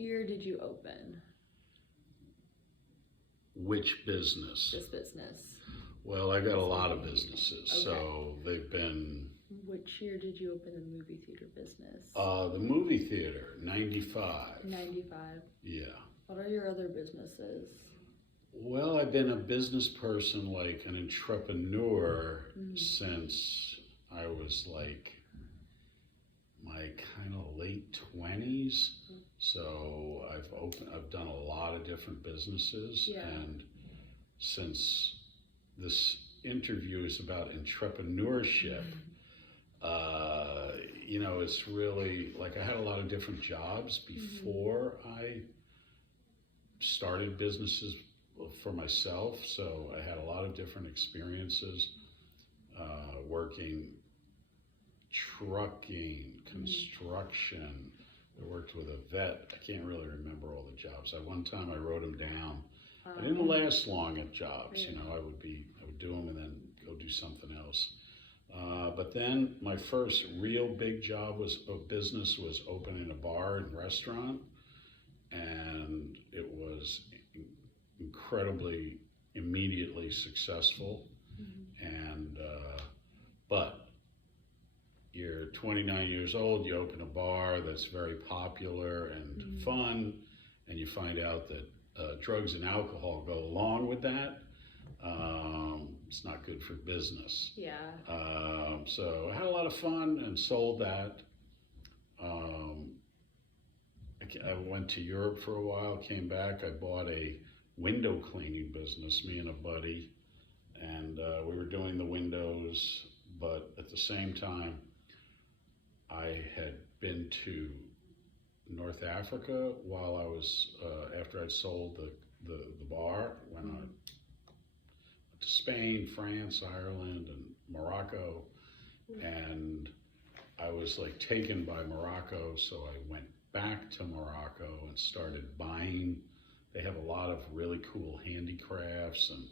year did you open Which business? this business? Well, I got a lot of businesses, Okay. so they've been. Which year did you open the movie theater business? The movie theater, 95. 95. Yeah. What are your other businesses? Well, I've been a business person, like an entrepreneur, since I was like my kind of late 20s. So I've done a lot of different businesses, Yeah. and since this interview is about entrepreneurship, it's really like I had a lot of different jobs before I started businesses for myself. So I had a lot of different experiences, working trucking, construction. I worked with a vet. I can't really remember all the jobs. At one time I wrote them down. I didn't last long at jobs. I would do them and then go do something else. But then my first real big job of business was opening a bar and restaurant, and it was incredibly immediately successful. And but you're 29 years old, you open a bar that's very popular and fun, and you find out that drugs and alcohol go along with that. It's not good for business. Yeah. So I had a lot of fun and sold that. I went to Europe for a while, came back. I bought a window cleaning business, me and a buddy, and we were doing the windows, but at the same time, I had been to North Africa while I was, after I'd sold the bar, when I went to Spain, France, Ireland, and Morocco, and I was like taken by Morocco, so I went back to Morocco and started buying. They have a lot of really cool handicrafts and,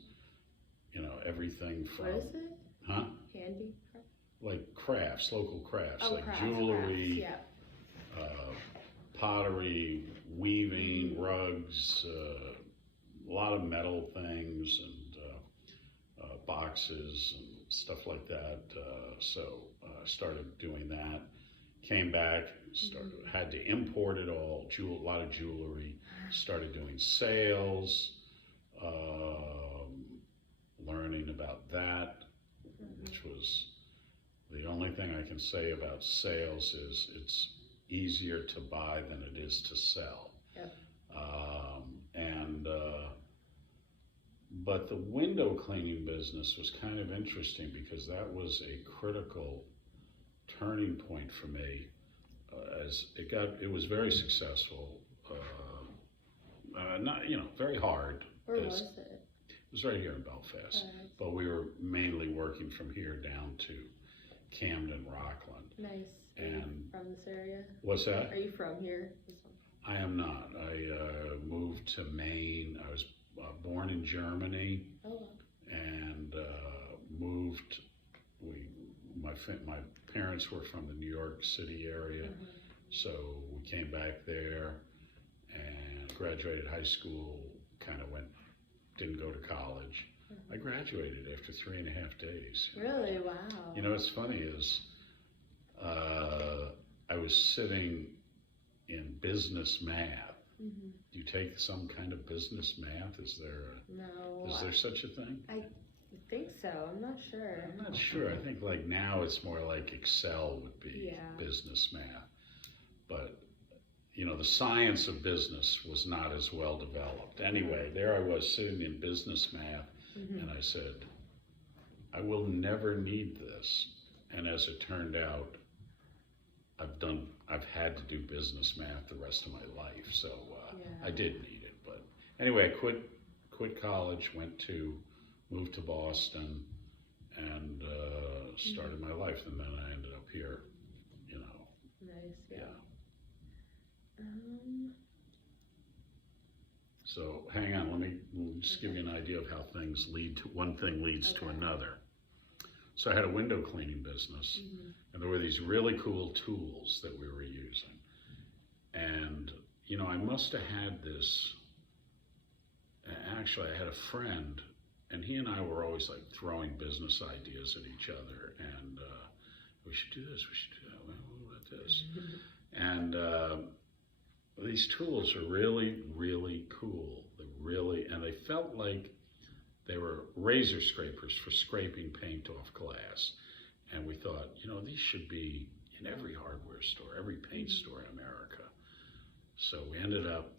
everything from. What is it? Huh? Handicraft? Like crafts, local crafts, Oh, like crafts, jewelry, crafts, yeah. pottery, weaving, rugs, a lot of metal things, and boxes and stuff like that. So I started doing that. Came back, had to import it all, a lot of jewelry. Started doing sales, learning about that, which was the only thing I can say about sales is it's easier to buy than it is to sell. Yep. But the window cleaning business was kind of interesting because that was a critical turning point for me. It was very successful. Not very hard. Where was it? It was right here in Belfast, but we were mainly working from here down to Camden, Rockland. Nice. And from this area? What's that? Are you from here? I am not. I moved to Maine. I was born in Germany, and moved. My parents were from the New York City area, so we came back there and graduated high school. Didn't go to college. I graduated after 3.5 days. Really? Wow. What's funny is I was sitting in business math. Do you take some kind of business math? Is there such a thing? I think so. I'm not sure. I'm not sure. I think like now it's more like Excel would be business math. But the science of business was not as well developed. Anyway, there I was sitting in business math, and I said, I will never need this. And as it turned out, I've had to do business math the rest of my life, so I did need it. But anyway, I quit college, moved to Boston, and started my life, and then I ended up here. Nice. Yeah. So hang on, let me just give you an idea of how things one thing leads to another. So I had a window cleaning business, and there were these really cool tools that we were using. And, I must have had this. Actually, I had a friend, and he and I were always like throwing business ideas at each other, and we should do this, we should do that. Well, what about this? And these tools are really, really cool. And they felt like they were razor scrapers for scraping paint off glass. And we thought, these should be in every hardware store, every paint store in America. So we ended up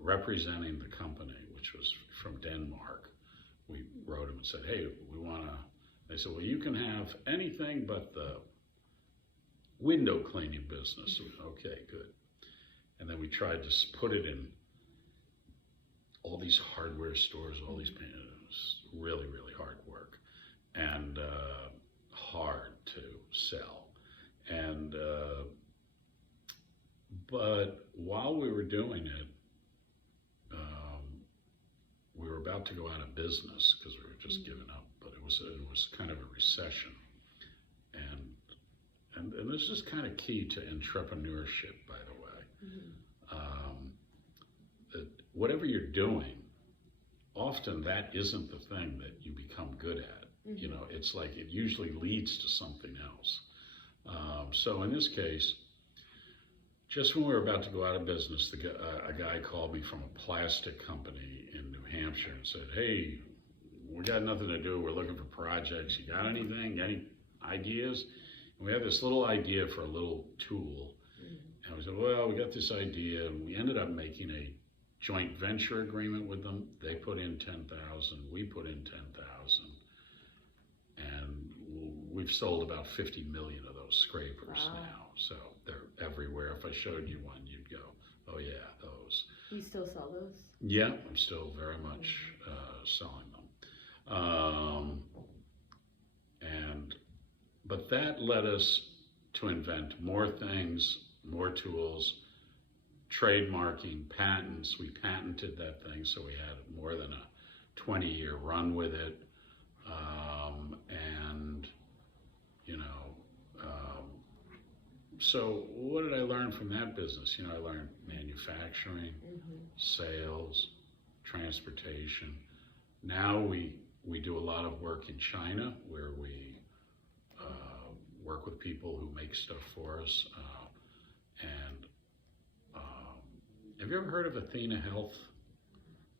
representing the company, which was from Denmark. We wrote them and said, hey, we want to, they said, well, you can have anything but the window cleaning business. Okay, good. And then we tried to put it in all these hardware stores, all these paint. It was really, really hard work and hard to sell. And but while we were doing it, we were about to go out of business because we were just giving up. But it was kind of a recession, and this is kind of key to entrepreneurship, by the way. That whatever you're doing, often that isn't the thing that you become good at. It's like it usually leads to something else. So in this case, just when we were about to go out of business, a guy called me from a plastic company in New Hampshire and said, hey, we got nothing to do. We're looking for projects. You got anything? Any ideas? And we had this little idea for a little tool. And we said, well, we got this idea. And we ended up making a joint venture agreement with them. They put in 10,000. We put in 10,000. And we've sold about 50 million of those scrapers now. So they're everywhere. If I showed you one, you'd go, oh yeah, those. You still sell those? Yeah, I'm still very much selling them. But that led us to invent more things, more tools, trademarking, patents. We patented that thing, so we had more than a 20-year run with it. So what did I learn from that business? I learned manufacturing, sales, transportation. Now we do a lot of work in China where we work with people who make stuff for us. Have you ever heard of Athena Health?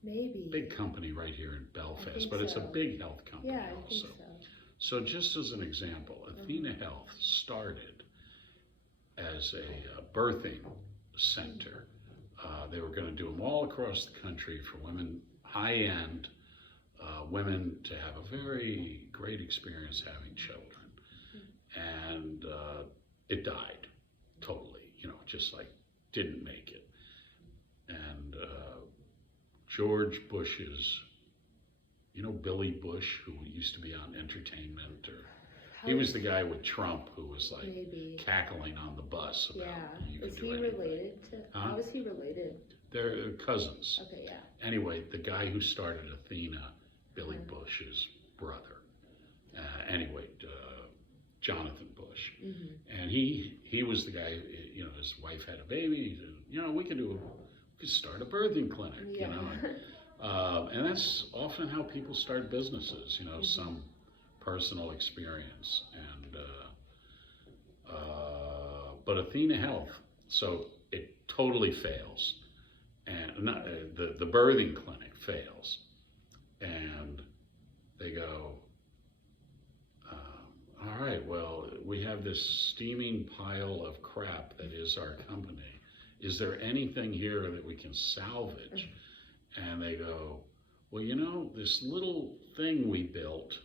Maybe. Big company right here in Belfast, but it's a big health company also. I think so. So just as an example, Athena Health started as a birthing center. They were going to do them all across the country for women, high-end women, to have a very great experience having children. And it died totally, just like didn't make it. And George Bush's, Billy Bush, who used to be on Entertainment, or he was the guy with Trump who was like cackling on the bus about you could do anything. Is he related to? How is he related? They're cousins. Okay, yeah. Anyway, the guy who started Athena, Billy Bush's brother. Jonathan Bush, and he was the guy. His wife had a baby. He said, we could start a birthing clinic. And that's often how people start businesses. Some personal experience, but Athena Health, so it totally fails, and not the birthing clinic fails, and they go, all right, well, we have this steaming pile of crap that is our company. Is there anything here that we can salvage? And they go, well, this little thing we built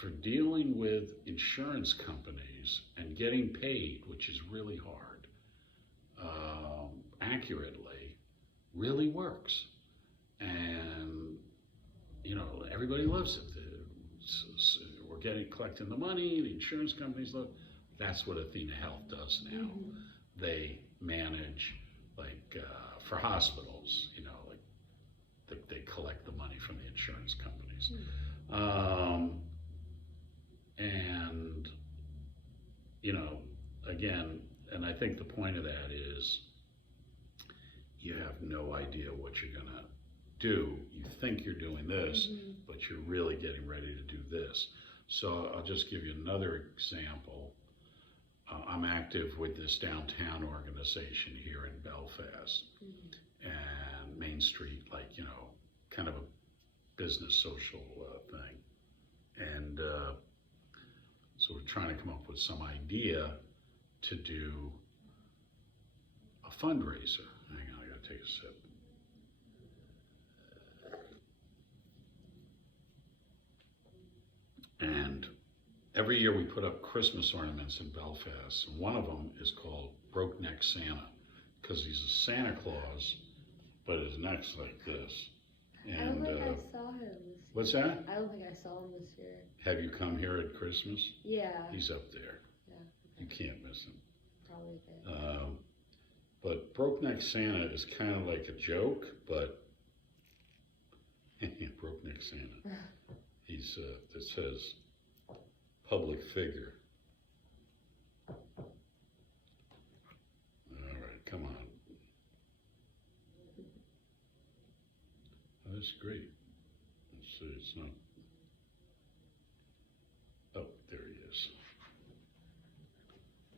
for dealing with insurance companies and getting paid, which is really hard, accurately, really works. And, everybody loves it. We're collecting the money, the insurance companies love it. That's what Athena Health does now. They manage, for hospitals, they collect the money from the insurance companies. And, again, and I think the point of that is you have no idea what you're gonna do. You think you're doing this, but you're really getting ready to do this. So I'll just give you another example. I'm active with this downtown organization here in Belfast and Main Street, like, you know, kind of a business social thing. And so we're trying to come up with some idea to do a fundraiser. Hang on, I gotta take a sip. And every year we put up Christmas ornaments in Belfast. And one of them is called Broke Neck Santa, because he's a Santa Claus, but his neck's like this. And, I don't think I saw him this year. What's that? I don't think I saw him this year. Have you come here at Christmas? Yeah. He's up there. Yeah. You can't miss him. Probably did. But Broke Neck Santa is kind of like a joke, but Broke Neck Santa. He's, it says, public figure. All right, come on. Oh, that's great. Let's see, it's not. Oh, there he is.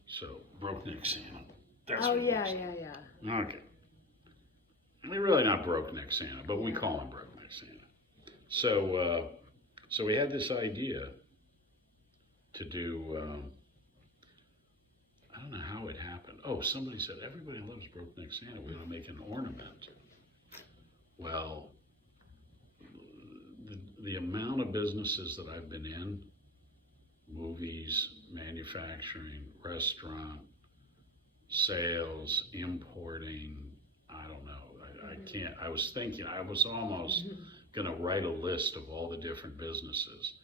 So, Broke Neck Santa. That's what it yeah, is. yeah. Okay. I mean, really not Broke Neck Santa, but we call him Broke Neck Santa. So, so we had this idea to do, I don't know how it happened. Oh, somebody said, everybody loves Broke Neck Santa. We want to make an ornament. Well, the amount of businesses that I've been in, movies, manufacturing, restaurant, sales, importing, I don't know. I can't, I was thinking, I was almost going to write a list of all the different businesses.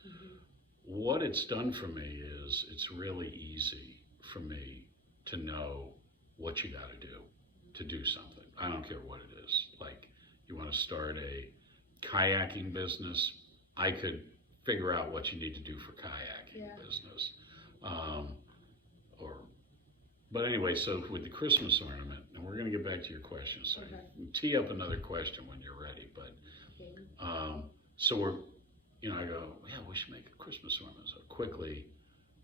What it's done for me is it's really easy for me to know what you got to do something. I don't care what it is. Like, you want to start a kayaking business, I could figure out what you need to do for kayaking business. But anyway, so with the Christmas ornament, and we're going to get back to your question, so you can tee up another question when you're ready. But so we're, you know, I go, yeah, we should make a Christmas ornament. So quickly,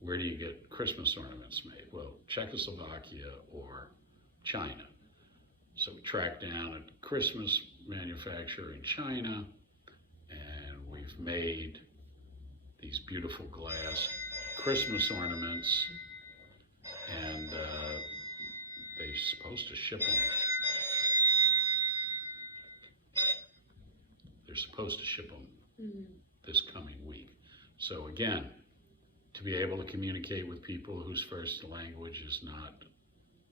where do you get Christmas ornaments made? Well, Czechoslovakia or China. So we tracked down a Christmas manufacturer in China, and we've made these beautiful glass Christmas ornaments, and they're supposed to ship them. They're supposed to ship them this coming week. So again, to be able to communicate with people whose first language is not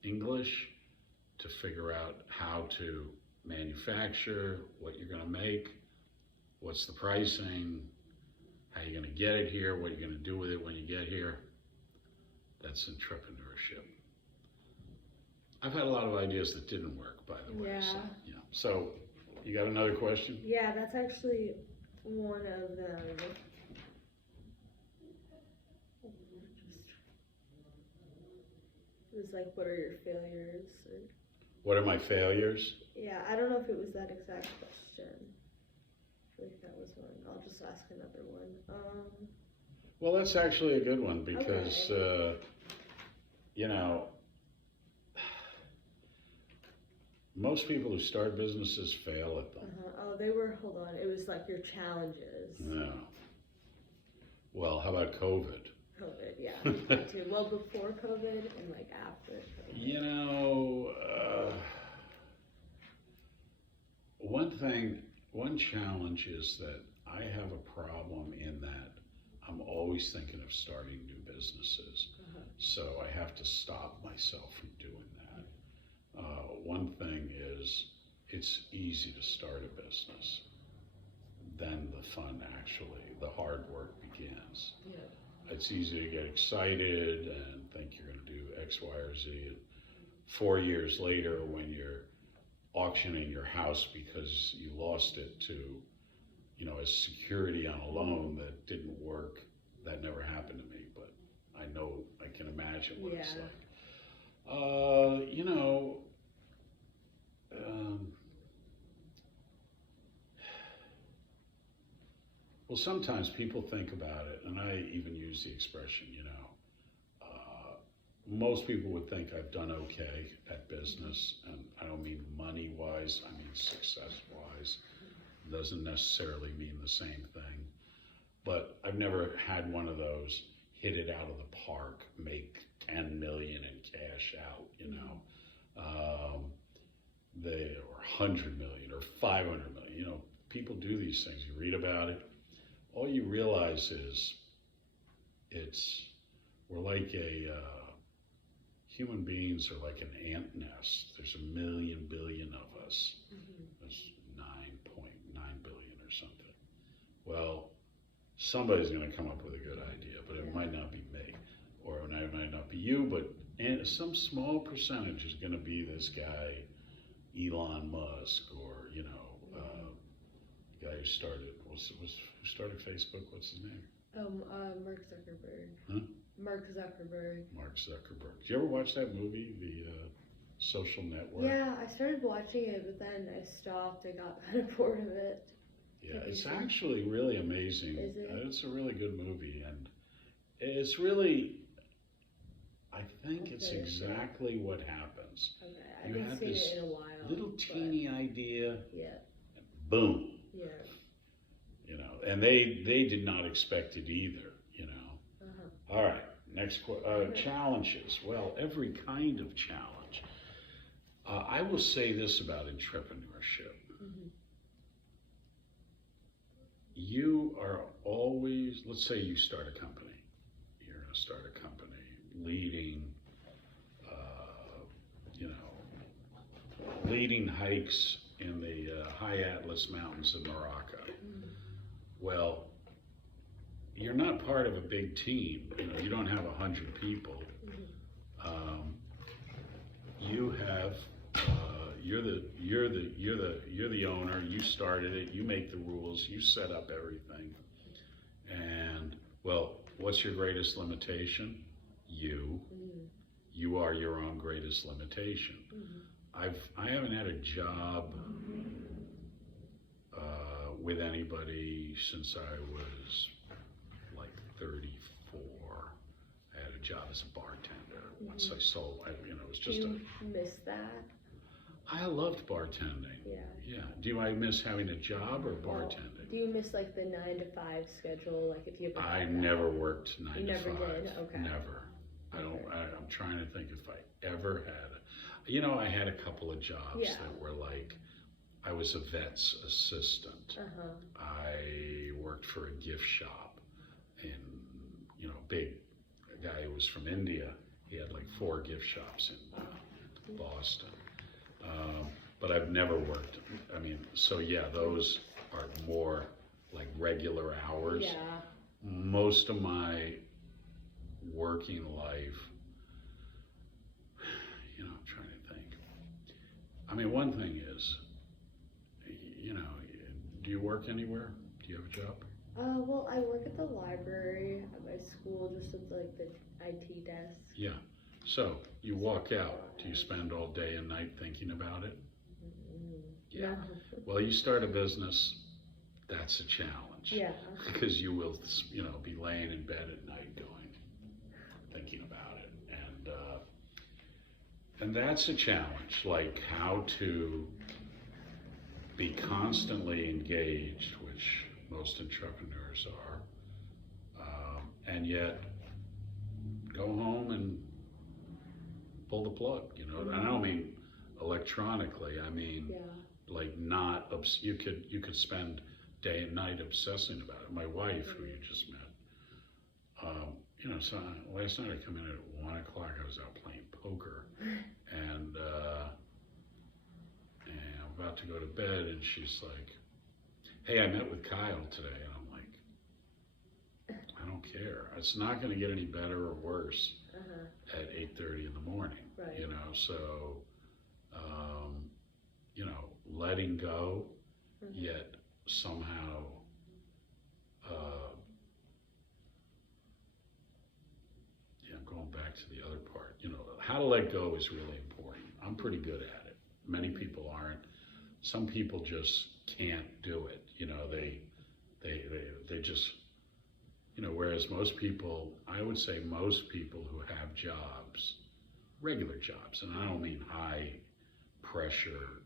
English, to figure out how to manufacture, what you're gonna make, what's the pricing, how you're gonna get it here, what you're gonna do with it when you get here. That's entrepreneurship. I've had a lot of ideas that didn't work, by the way. Yeah. So, yeah. So, you got another question? Yeah, that's actually one of them. It was like, what are your failures? Or, What are my failures? yeah, I don't know if it was that exact question. I feel like that was one. I'll just ask another one. Well, that's actually a good one because, you know, most people who start businesses fail at them. Oh, they were, hold on, it was like your challenges. Yeah. Well, how about COVID? COVID, yeah, me too. Well, before COVID and like after COVID. You know, one challenge is that I have a problem in that I'm always thinking of starting new businesses. So I have to stop myself from doing that. One thing is, it's easy to start a business. Then the fun the hard work begins. Yeah. It's easy to get excited and think you're going to do X, Y, or Z. And 4 years later, when you're auctioning your house because you lost it to, you know, as security on a loan that didn't work, that never happened to me, but I know, I can imagine what it's like. You know, um, well, sometimes people think about it, and I even use the expression, most people would think I've done okay at business, and I don't mean money wise, I mean success wise. Doesn't necessarily mean the same thing. But I've never had one of those hit it out of the park, make 10 million in cash out, they or 100 million or 500 million. People do these things. You read about it. All you realize is we're like human beings are like an ant nest. There's 1 billion of us. There's 9.9 billion or something. Well, somebody's going to come up with a good idea, but it might not be me, or it might not be you, but some small percentage is going to be this guy, Elon Musk, or the guy who started who started Facebook. What's his name? Mark Zuckerberg. Huh? Mark Zuckerberg. Mark Zuckerberg. Did you ever watch that movie, The Social Network? Yeah, I started watching it, but then I stopped. I got kind of bored of it. Yeah, it's actually really amazing. Is it? It's a really good movie, and it's really, I think it's exactly what happens. Okay, I You haven't have seen this it in a while. little teeny idea, Yeah. and boom, Yeah. and they did not expect it either, Uh-huh. All right, next challenges. Well, every kind of challenge. I will say this about entrepreneurship. Mm-hmm. You are always, let's say you start a company. You're going to start a company leading, leading hikes in the high Atlas Mountains in Morocco. Mm-hmm. Well, you're not part of a big team. You don't have 100 people. Mm-hmm. You have, you're the owner. You started it. You make the rules. You set up everything. And well, what's your greatest limitation? You. Mm-hmm. You are your own greatest limitation. Mm-hmm. I haven't had a job with anybody since I was like 34. I had a job as a bartender. Once I sold, it was just Do you miss that? I loved bartending. Yeah. Yeah. Do I miss having a job or bartending? Do you miss like the 9 to 5 schedule? Like if you ever I had that? never worked 9 You to never 5. did? Okay. Never. I don't. Okay. I'm trying to think if I ever had. I had a couple of jobs that were like, I was a vet's assistant. Uh-huh. I worked for a gift shop, and big guy who was from India. He had like 4 gift shops in Boston. But I've never worked. So yeah, those are more like regular hours. Yeah. Most of my working life, I'm trying to think. One thing is, do you work anywhere? Do you have a job? Well, I work at the library at my school, just at like the IT desk. Yeah. So you walk out. Do you spend all day and night thinking about it? Yeah. No. Well, you start a business, that's a challenge. Yeah. Because you will, be laying in bed at night thinking about it. And that's a challenge, like how to be constantly engaged, which most entrepreneurs are, and yet go home and pull the plug, And I don't mean electronically, I mean like not, you could spend day and night obsessing about it. My wife, who you just met, so last night I come in at 1 o'clock, I was out playing poker, and I'm about to go to bed, and she's like, hey, I met with Kyle today, and I'm like, I don't care. It's not going to get any better or worse at 8:30 in the morning, Right. So, letting go, yet somehow, I'm going back to the other part, how to let go is really important. I'm pretty good at it. Many people aren't. Some people just can't do it. You know, they just, you know, whereas most people, I would say most people who have jobs, regular jobs, and I don't mean high pressure,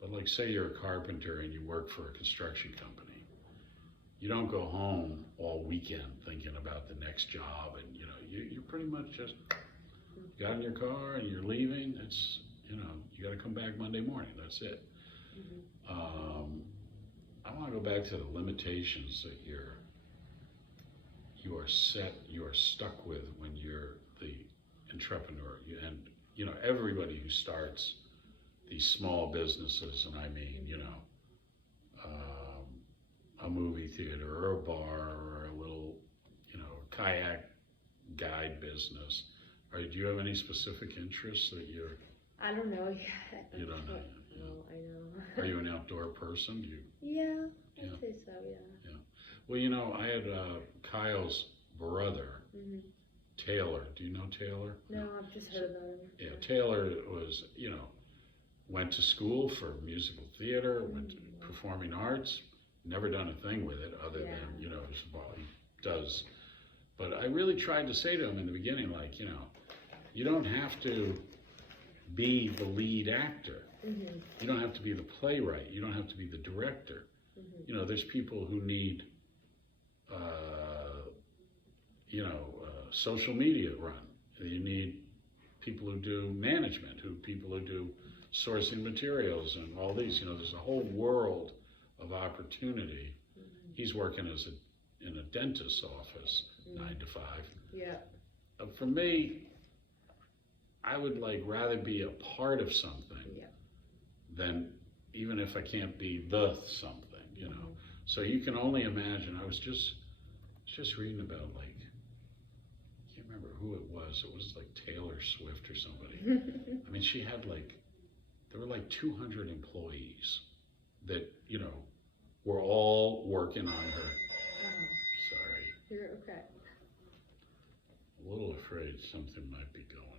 but like say you're a carpenter and you work for a construction company, you don't go home all weekend thinking about the next job, and you know, you're pretty much just got in your car and you're leaving. It's, you know, you got to come back Monday morning. That's it. I want to go back to the limitations that you are stuck with when you're the entrepreneur. And you know, everybody who starts these small businesses, and I mean, you know, a movie theater or a bar or a little, you know, kayak guide business. Or do you have any specific interests that you're? I don't know yet. You don't know yet. No, I know. Are you an outdoor person? Do you? Yeah, Yeah. I'd say so, yeah. Well, you know, I had Kyle's brother, Taylor. Do you know Taylor? No, I've just heard about him. Yeah, Taylor was, you know, went to school for musical theater, went to performing arts, never done a thing with it other than, you know, well, he does. But I really tried to say to him in the beginning, like, you know, you don't have to be the lead actor. You don't have to be the playwright. You don't have to be the director. You know, there's people who need, you know, social media run. You need people who do management, people who do sourcing materials and all these. You know, there's a whole world of opportunity. He's working in a dentist's office, 9 to 5. Yeah. For me, I would like rather be a part of something than, even if I can't be the something, you know. So you can only imagine. I was just reading about, like, I can't remember who it was. It was like Taylor Swift or somebody. I mean, she had like, there were like 200 employees that, you know, were all working on her. Sorry. You're okay. A little afraid something might be going on.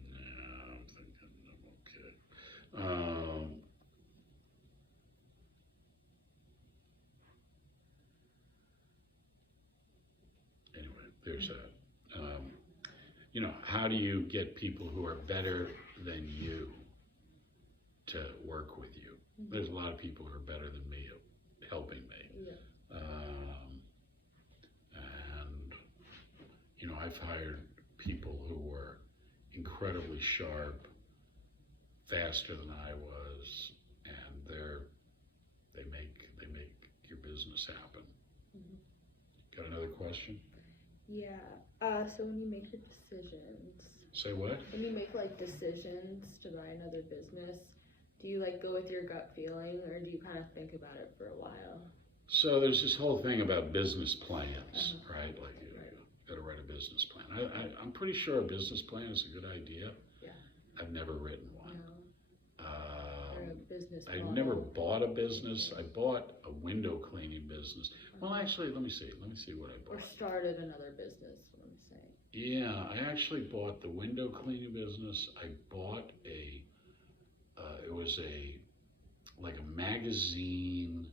No, I'm thinking I'm okay. Anyway, there's that. You know, how do you get people who are better than you to work with you? There's a lot of people who are better than me at helping me. Yeah. And, you know, I've hired people who were incredibly sharp, faster than I was, and they make your business happen. Got another question? Yeah. So when you make the decisions, Say what? when you make like decisions to buy another business, do you like go with your gut feeling, or do you kind of think about it for a while? So there's this whole thing about business plans, right? Like you got to write a business plan. I'm pretty sure a business plan is a good idea. Yeah. I've never written one. No. Or a business I model. never bought a business. I bought a window cleaning business. Well, actually, let me see what I Or bought. started another business, what I'm saying. Yeah, I actually bought the window cleaning business. I bought it was like a magazine,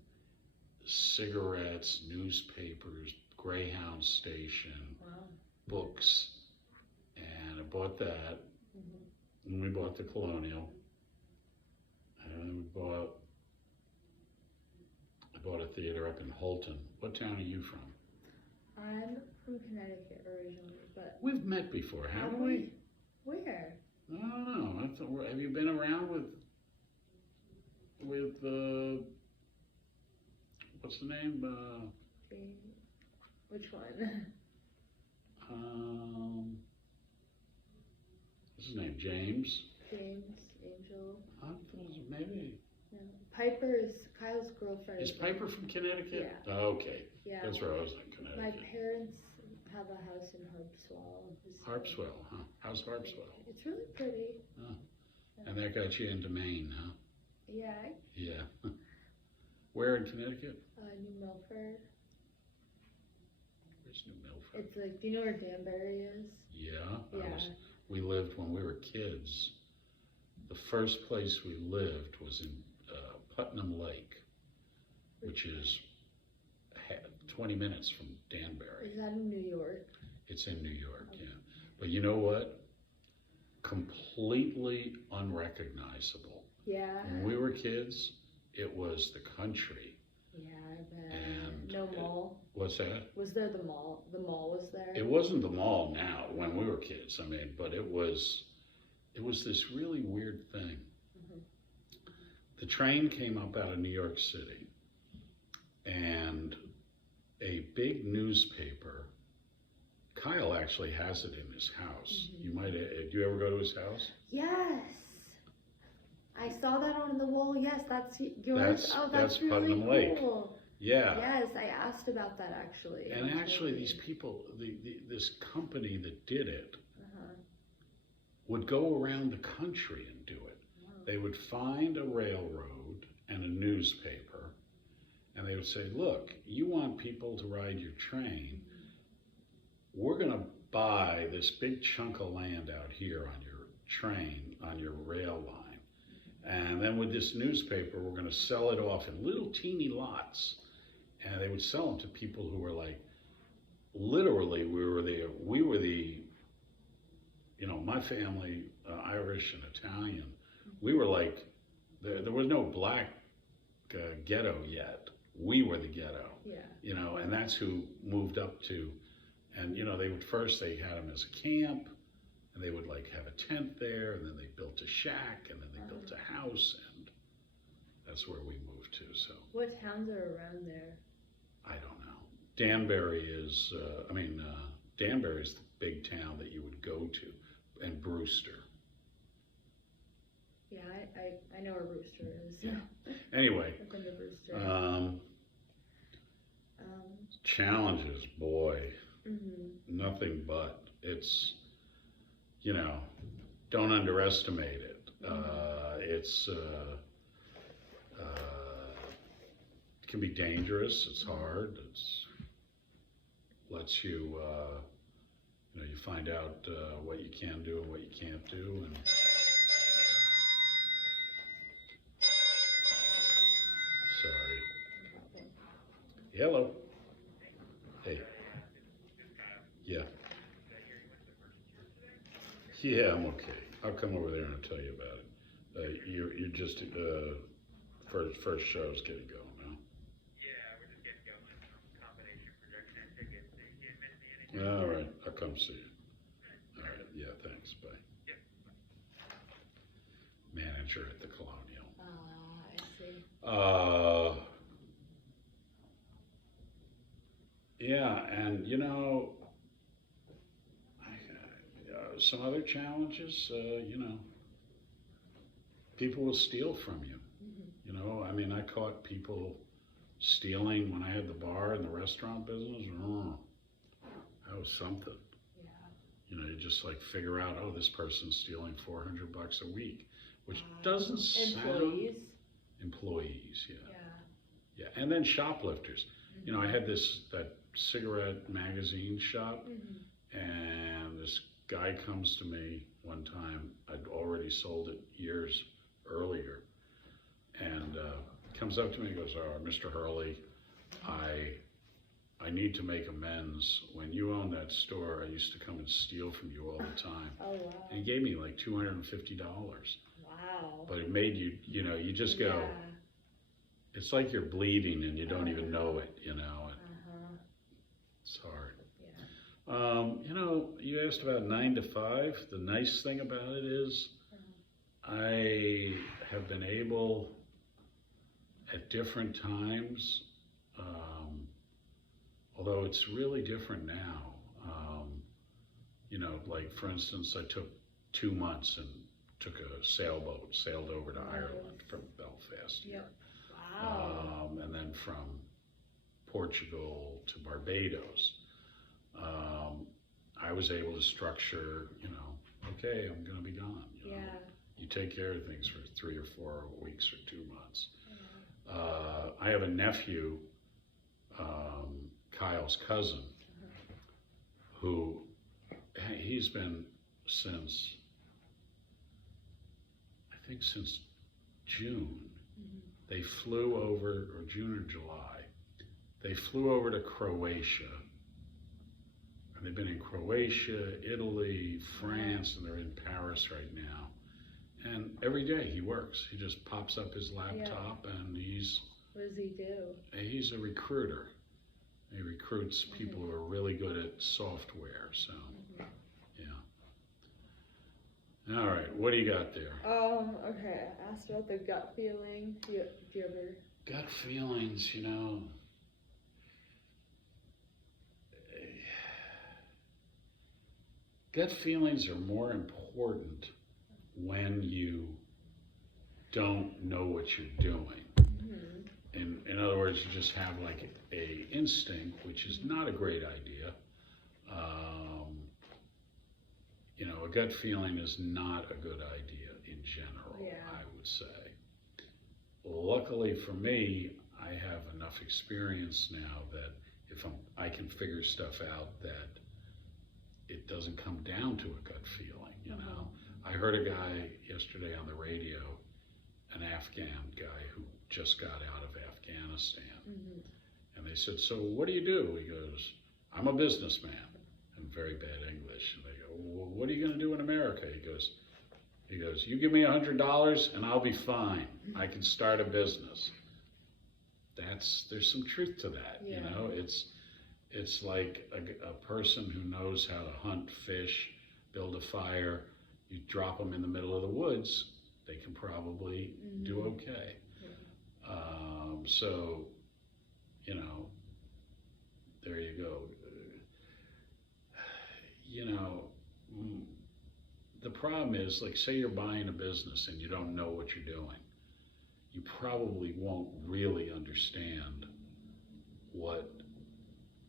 cigarettes, newspapers, Greyhound station, books, and I bought that. And we bought the Colonial, and I bought a theater up in Holton. What town are you from? I'm from Connecticut originally, but We've met before, haven't we? where? I don't know. I thought, have you been around with what's the name? Which one? What's his name? James? James, Angel. I thought it was maybe. No. Piper is Kyle's girlfriend. Is Piper from Connecticut? Yeah. Okay. Yeah. That's where I was in My Connecticut. parents have a house in Harpswell. Harpswell, huh? How's Harpswell? It's really pretty. And that got you into Maine, huh? Yeah. Yeah. Where in Connecticut? New Milford. Where's New Milford? It's like, do you know where Danbury is? Yeah. Yeah. We lived when we were kids. The first place we lived was in Putnam Lake, which is 20 minutes from Danbury. Is that in New York? It's in New York, yeah. But you know what? Completely unrecognizable. Yeah. When we were kids, it was the country. Yeah, I bet. And no mall. What's that? Was there the mall? The mall was there? It wasn't the mall now when we were kids. I mean, but it was this really weird thing. Mm-hmm. The train came up out of New York City, and a big newspaper. Kyle actually has it in his house. Mm-hmm. You might. Do you ever go to his house? Yes. I saw that on the wall. Yes, that's yours. That's really Putnam Lake. Cool. Yeah. Yes, I asked about that actually. And actually, these people, this company that did it, would go around the country and do it. Wow. They would find a railroad and a newspaper, and they would say, look, you want people to ride your train, we're going to buy this big chunk of land out here on your train, on your rail line. And then with this newspaper, we're going to sell it off in little teeny lots. And they would sell them to people who were like, literally, we were the, my family, Irish and Italian, we were like, there was no black ghetto yet. We were the ghetto. Yeah. And that's who moved up to, and they had them as a camp, and they would like have a tent there, and then they built a shack, and then they built a house, and that's where we moved to. So. What towns are around there? I don't know. Danbury is, Danbury is the big town that you would go to, and Brewster. Yeah, I know where Brewster is. Yeah. Anyway. I've been to Brewster. Challenges, boy. Mm-hmm. Nothing but. It's, don't underestimate it. It can be dangerous. It's hard. Lets you, you find out what you can do and what you can't do. And sorry. Hello. Hey. Yeah. Yeah, I'm okay. I'll come over there and I'll tell you about it. You're just first show's getting going, no? Yeah, we're just getting going. Combination projection and tickets. You didn't miss anything. All right, I'll come see you. All right, yeah, thanks. Bye. Yep. Manager at the Colonial. I see. Yeah, and some other challenges, people will steal from you. Mm-hmm. I caught people stealing when I had the bar and the restaurant business. That was something. Yeah. You just like figure out, this person's stealing $400 a week, which doesn't sound. Employees, yeah. Yeah. Yeah, and then shoplifters. Mm-hmm. I had that cigarette magazine shop, Mm-hmm. and this guy comes to me one time. I'd already sold it years earlier, and comes up to me and goes, Mr. Hurley, I need to make amends. When you owned that store, I used to come and steal from you all the time. Oh, wow. And he gave me like $250. Wow. But it made you, you just go, Yeah. it's like you're bleeding and you don't even know it, It's hard. Yeah. You asked about 9 to 5. The nice thing about it is I have been able at different times, although it's really different now. Like for instance, I took 2 months and took a sailboat, sailed over to Ireland from Belfast. Yep. Wow. And then from Portugal to Barbados. I was able to structure, okay, I'm going to be gone. Yeah. You You take care of things for 3 or 4 weeks or 2 months. I have a nephew, Kyle's cousin, who he's been since, I think since June. They flew over, or June or July, they flew over to Croatia. And they've been in Croatia, Italy, France, and they're in Paris right now. And every day he works. He just pops up his laptop and What does he do? he's a recruiter. He recruits people who are really good at software, so, yeah. All right, what do you got there? Okay, I asked about the gut feeling. Do you ever? Gut feelings, you know. Gut feelings are more important when you don't know what you're doing. In other words, you just have like a instinct, which is not a great idea. You know, a gut feeling is not a good idea in general, I would say. Luckily for me, I have enough experience now that if I can figure stuff out that it doesn't come down to a gut feeling, you know. I heard a guy yesterday on the radio, an Afghan guy who just got out of Afghanistan. And they said, so what do you do? He goes, I'm a businessman, in very bad English. And they go, well, what are you going to do in America? He goes, you give me $100 and I'll be fine. I can start a business. There's some truth to that, you know. It's like a person who knows how to hunt, fish, build a fire. You drop them in the middle of the woods, they can probably do okay. So, you know, there you go. You know, the problem is, like, say you're buying a business and you don't know what you're doing. You probably won't really understand what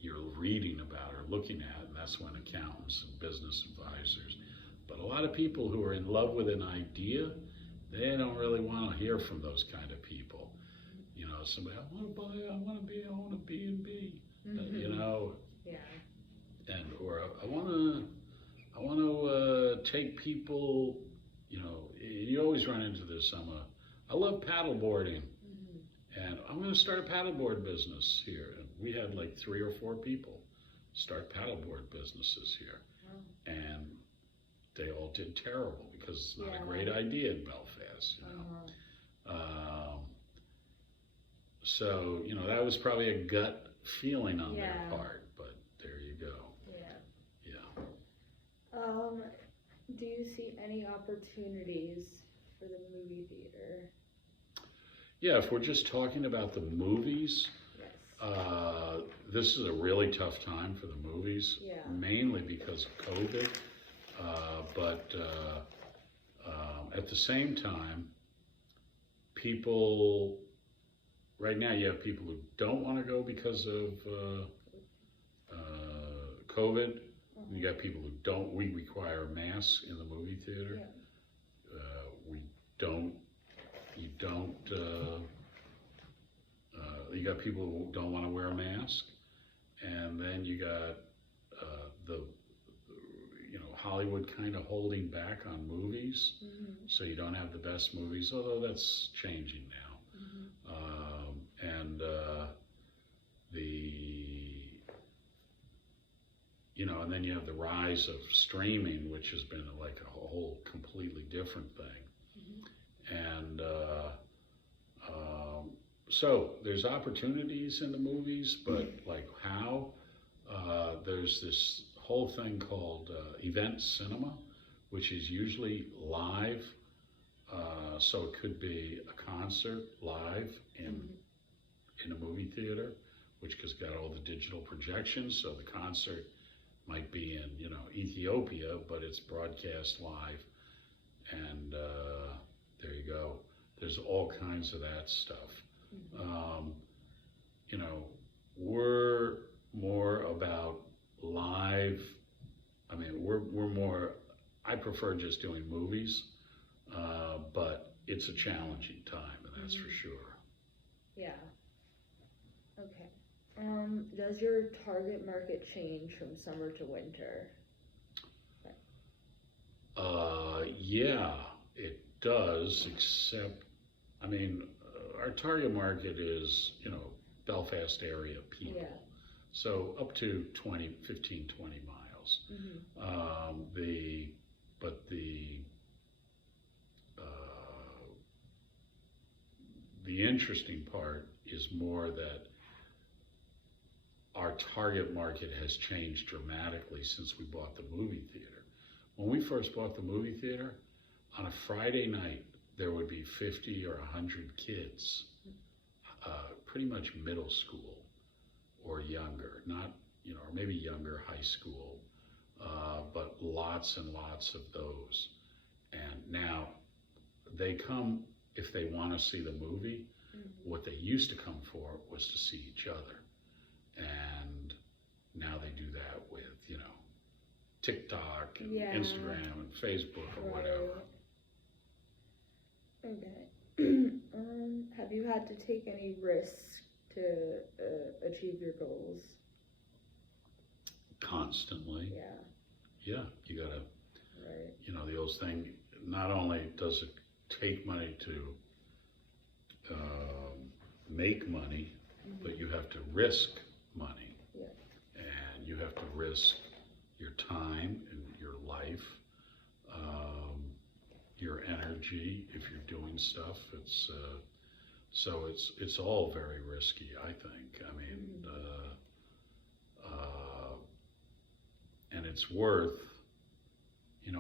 you're reading about or looking at, and that's when accountants and business advisors. But a lot of people who are in love with an idea, they don't really want to hear from those kind of people. You know, somebody, I want a B&B, you know. And, or I want to take people, you know, you always run into this. I love paddle boarding, and I'm going to start a paddleboard business here. And we had like 3 or 4 people start paddleboard businesses here, and they all did terrible because it's not a great idea in Belfast, you know. So, you know, that was probably a gut feeling on their part, but there you go. Do you see any opportunities for the movie theater? Yeah, if we're just talking about the movies, this is a really tough time for the movies, mainly because of COVID. But at the same time, people, right now you have people who don't want to go because of COVID. You got people who don't. We require a mask in the movie theater. We don't. You don't. You got people who don't want to wear a mask, and then you got Hollywood kind of holding back on movies, so you don't have the best movies. Although that's changing now, and and then you have the rise of streaming, which has been like a whole completely different thing. And so there's opportunities in the movies, but like how? There's this whole thing called event cinema, which is usually live. So it could be a concert live in a movie theater, which has got all the digital projections. So the concert might be in, Ethiopia, but it's broadcast live. And there you go. There's all kinds of that stuff. We're more about live. I mean, we're more, I prefer just doing movies. but it's a challenging time, and that's for sure. Yeah. Okay. Does your target market change from summer to winter? Yeah, it does, except, I mean, our target market is, Belfast area people. Yeah. So up to 15, 20 miles. The interesting part is more that our target market has changed dramatically since we bought the movie theater. When we first bought the movie theater, on a Friday night, there would be 50 or 100 kids, pretty much middle school or younger, not, or maybe younger high school, but lots and lots of those. And now they come if they want to see the movie. What they used to come for was to see each other. And now they do that with, TikTok and Instagram and Facebook or whatever. Okay. Have you had to take any risks to achieve your goals? Constantly. Yeah, you gotta, Right. the old thing, not only does it take money to make money, but you have to risk money. Yeah. And you have to risk your time and your life, your energy if you're doing stuff. So it's all very risky, I think. I mean, and it's worth,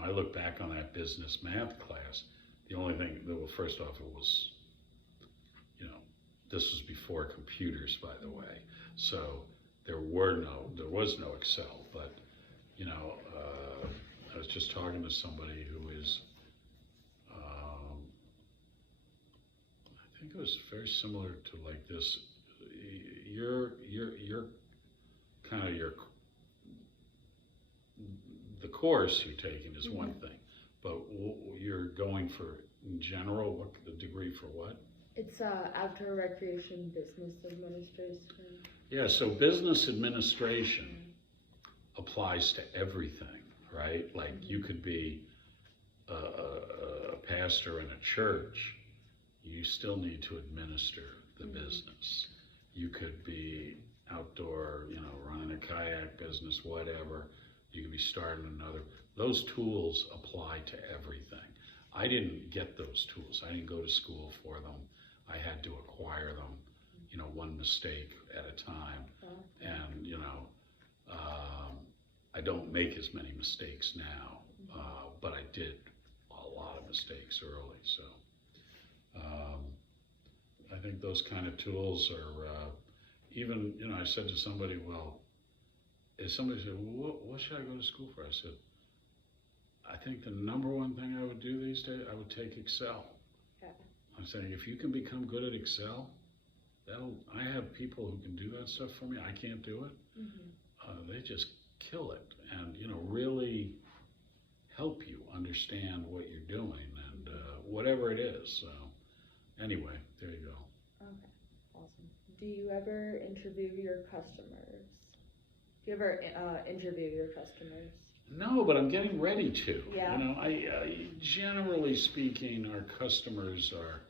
I look back on that business math class. The only thing that, well, first off, it was, this was before computers, by the way. So there was no Excel, but, I was just talking to somebody who is, I think it was very similar to like this. Your kind of the course you're taking is one thing, but you're going for, in general, what the degree for what? It's outdoor recreation business administration. Yeah, so business administration applies to everything, right? Like you could be a pastor in a church, you still need to administer the business. You could be outdoor, running a kayak business, whatever. You could be starting another. Those tools apply to everything. I didn't get those tools. I didn't go to school for them. I had to acquire them, one mistake at a time. And, I don't make as many mistakes now, but I did a lot of mistakes early. So I think those kind of tools are, even, I said to somebody, well, if somebody said, well, what should I go to school for? I said, I think the number one thing I would do these days, I would take Excel. Yeah. I'm saying, if you can become good at Excel, I have people who can do that stuff for me. I can't do it. They just kill it and, really help you understand what you're doing and whatever it is. So anyway, there you go. Okay, awesome. Do you ever interview your customers? Do you ever interview your customers? No, but I'm getting ready to. Yeah. I generally speaking, our customers are,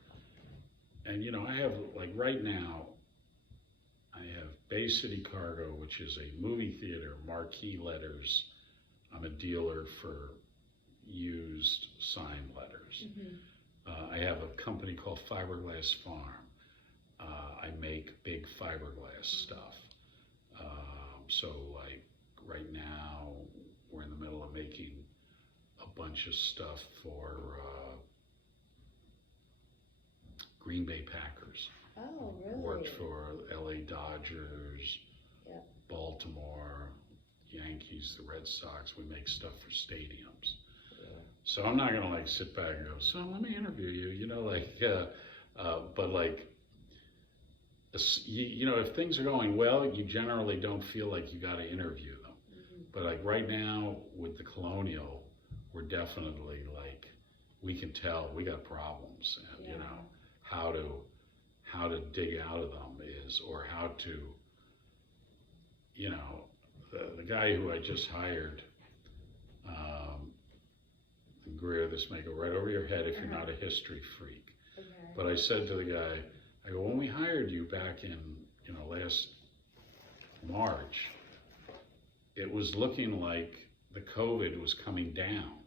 and I have, like right now, I have Bay City Cargo, which is a movie theater, marquee letters. I'm a dealer for used sign letters. I have a company called Fiberglass Farm. I make big fiberglass stuff. So like right now, we're in the middle of making a bunch of stuff for Green Bay Packers. Oh, really? Worked for LA Dodgers, Yep. Baltimore, Yankees, the Red Sox. We make stuff for stadiums. So I'm not gonna like sit back and go, so let me interview you, but like, if things are going well, you generally don't feel like you gotta interview them. But like right now with the Colonial, we're definitely like we can tell we got problems, and Yeah. you know how to dig out of them is, or how to, you know, the guy who I just hired, Greer, this may go right over your head if you're not a history freak. Okay. But I said to the guy, I go, when we hired you back in, you know, last March, it was looking like the COVID was coming down.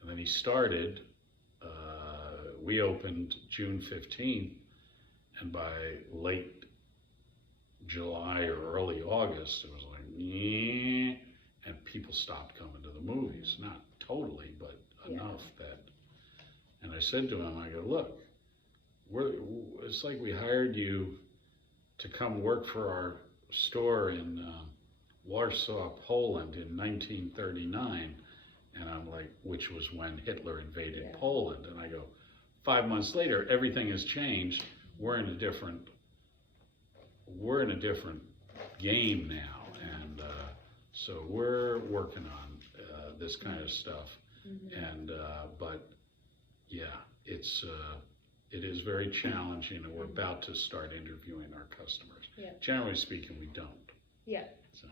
And then he started, we opened June 15th, and by late July or early August, it was like, yeah, and people stopped coming to the movies. Not totally, but enough that, and I said to him, I go, look, it's like we hired you to come work for our store in Warsaw, Poland in 1939, and I'm like, which was when Hitler invaded Poland, and I go, 5 months later, everything has changed. We're in a different game now, and so we're working on this kind of stuff, and but yeah, it is very challenging, and we're about to start interviewing our customers. Yeah. Generally speaking, we don't. Yeah. So.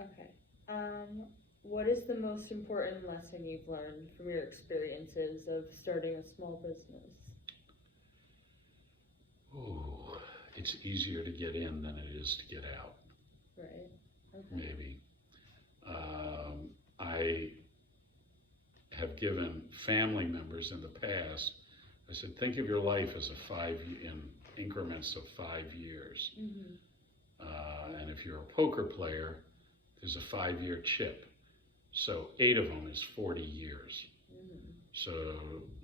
Okay. What is the most important lesson you've learned from your experiences of starting a small business? Ooh, it's easier to get in than it is to get out. Right. Okay. Maybe. I have given family members in the past, I said, think of your life as in increments of 5 years. And if you're a poker player, there's a 5-year chip. So 8 of them is 40 years. So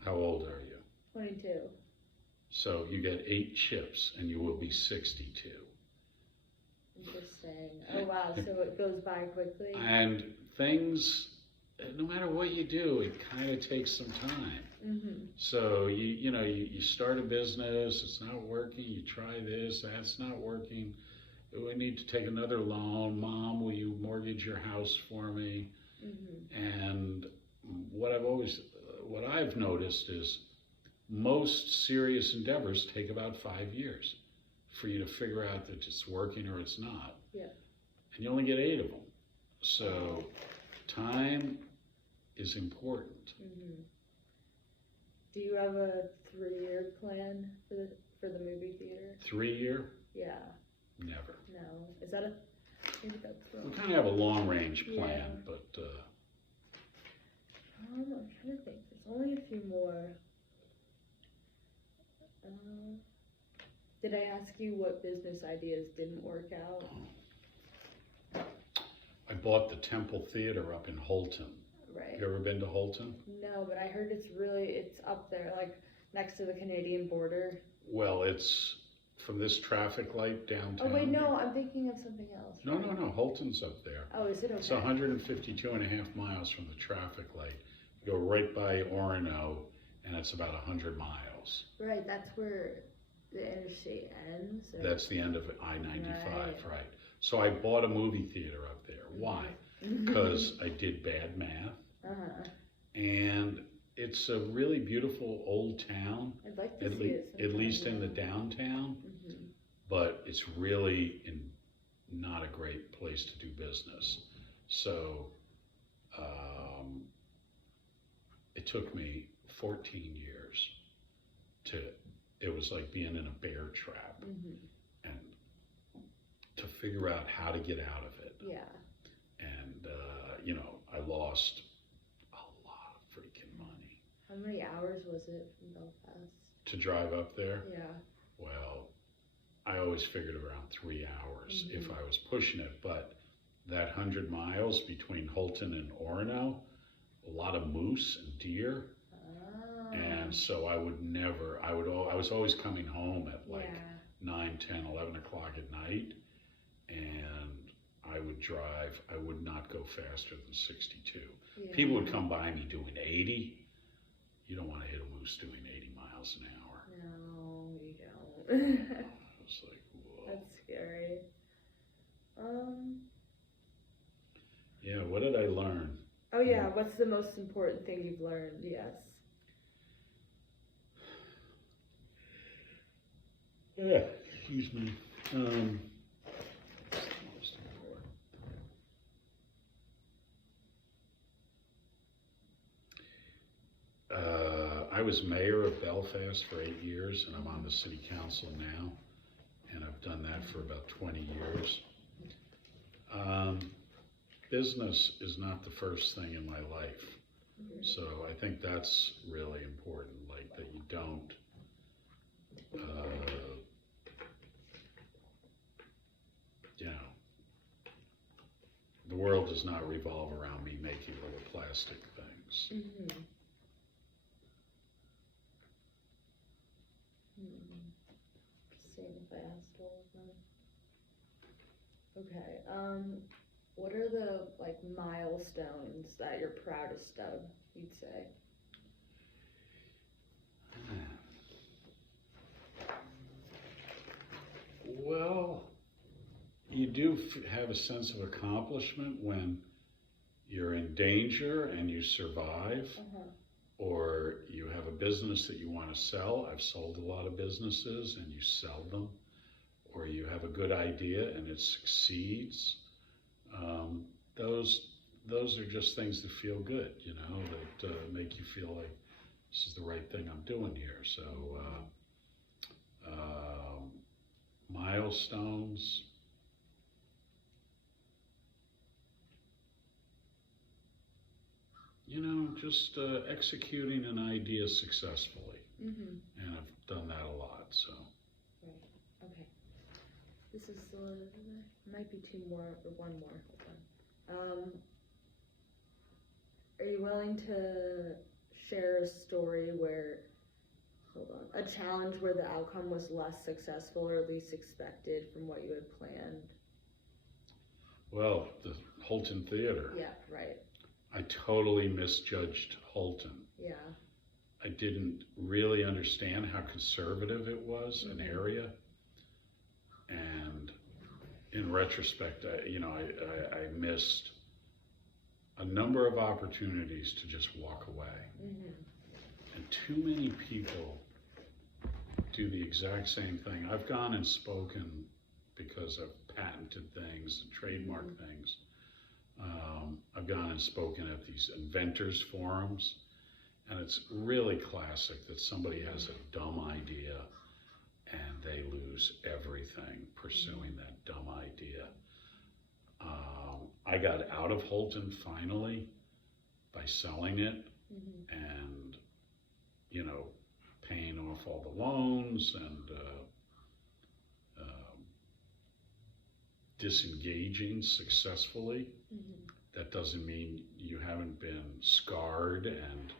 how old are you? 22. So you get 8 chips and you will be 62. Interesting. Oh wow, so it goes by quickly? And things, no matter what you do, it kind of takes some time. So you start a business, it's not working, you try this, that's not working. We need to take another loan. Mom, will you mortgage your house for me? And what I've noticed is most serious endeavors take about 5 years for you to figure out that it's working or it's not. Yeah. And you only get 8 of them. So time is important. Do you have a 3-year plan for the movie theater? 3-year? Yeah. Never. No. Is that maybe that's wrong. We kind of have a long range plan, but I'm trying to think. There's only a few more. Did I ask you what business ideas didn't work out? I bought the Temple Theater up in Holton. Right. You ever been to Holton? No, but I heard it's up there, like next to the Canadian border. Well, it's from this traffic light downtown. Oh wait, no, I'm thinking of something else. No, Holton's up there. Oh, is it okay? It's 152.5 miles from the traffic light. You go right by Orono, and it's about 100 miles. Right, that's where the interstate ends. Or? That's the end of I-95, right. So I bought a movie theater up there. Why? Because I did bad math. And it's a really beautiful old town. I'd like to see it at least in the downtown. But it's really not a great place to do business. So it took me 14 years it was like being in a bear trap, and to figure out how to get out of it. Yeah. And I lost a lot of freaking money. How many hours was it from Belfast? To drive up there? Yeah. Well, I always figured around 3 hours if I was pushing it, but that 100 miles between Holton and Orono, a lot of moose and deer. And so I was always coming home at like 9, 10, 11 o'clock at night, and I would drive. I would not go faster than 62. Yeah. People would come by me doing 80. You don't want to hit a moose doing 80 miles an hour. No, you don't. I was like, whoa. That's scary. Yeah, what did I learn? Oh yeah, what's the most important thing you've learned? Yes. Yeah, excuse me. I was mayor of Belfast for 8 years, and I'm on the city council now, and I've done that for about 20 years. Business is not the first thing in my life, so I think that's really important, like that you don't, you know, the world does not revolve around me making little plastic things. Mm-hmm. Same if I asked all of them. Okay, what are the, like, milestones that you're proudest of, you'd say? Well, you do have a sense of accomplishment when you're in danger and you survive, or you have a business that you want to sell. I've sold a lot of businesses and you sell them, or you have a good idea and it succeeds. Those are just things that feel good, you know, that make you feel like this is the right thing I'm doing here. So, milestones. You know, just executing an idea successfully. Mm-hmm. And I've done that a lot, so. Right, okay. This is, might be two more, or one more, hold on. Are you willing to share a story where, hold on, a challenge where the outcome was less successful or least expected from what you had planned? Well, the Holton Theater. Yeah, right. I totally misjudged Holton. Yeah. I didn't really understand how conservative it was, an area. And in retrospect, I missed a number of opportunities to just walk away. And too many people do the exact same thing. I've gone and spoken because I've patented things and trademarked things. I've gone and spoken at these inventors forums, and it's really classic that somebody has a dumb idea and they lose everything pursuing that dumb idea. I got out of Holton finally by selling it and, you know, paying off all the loans and disengaging successfully. That doesn't mean you haven't been scarred and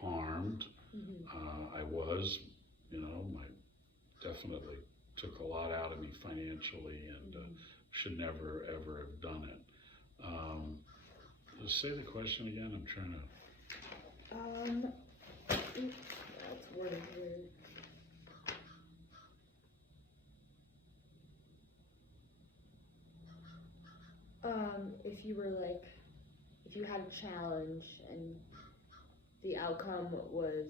harmed. I was, you know, definitely took a lot out of me financially and should never ever have done it. Let's say the question again. I'm trying to. That's worded weird. If you were like, if you had a challenge and the outcome was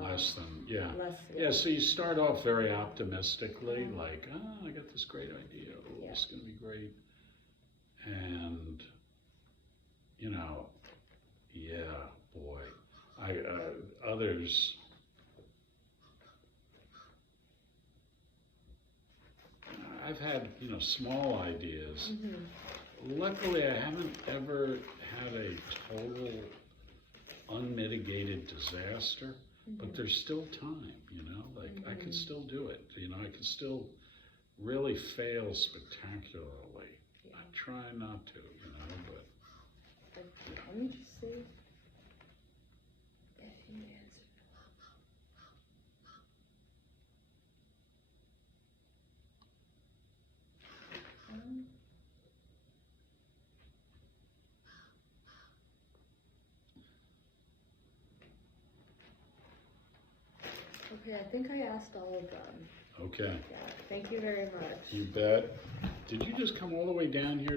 Less than, yeah. less, Yeah, so you start off very optimistically, like, I got this great idea, it's gonna be great. And, you know, yeah, boy, others, I've had, you know, small ideas. Luckily, I haven't ever had a total unmitigated disaster, but there's still time, you know, like I can still do it, you know, I can still really fail spectacularly. I try not to, you know, but. Let me just see if you answered. Okay, I think I asked all of them. Okay. Yeah, thank you very much. You bet. Did you just come all the way down here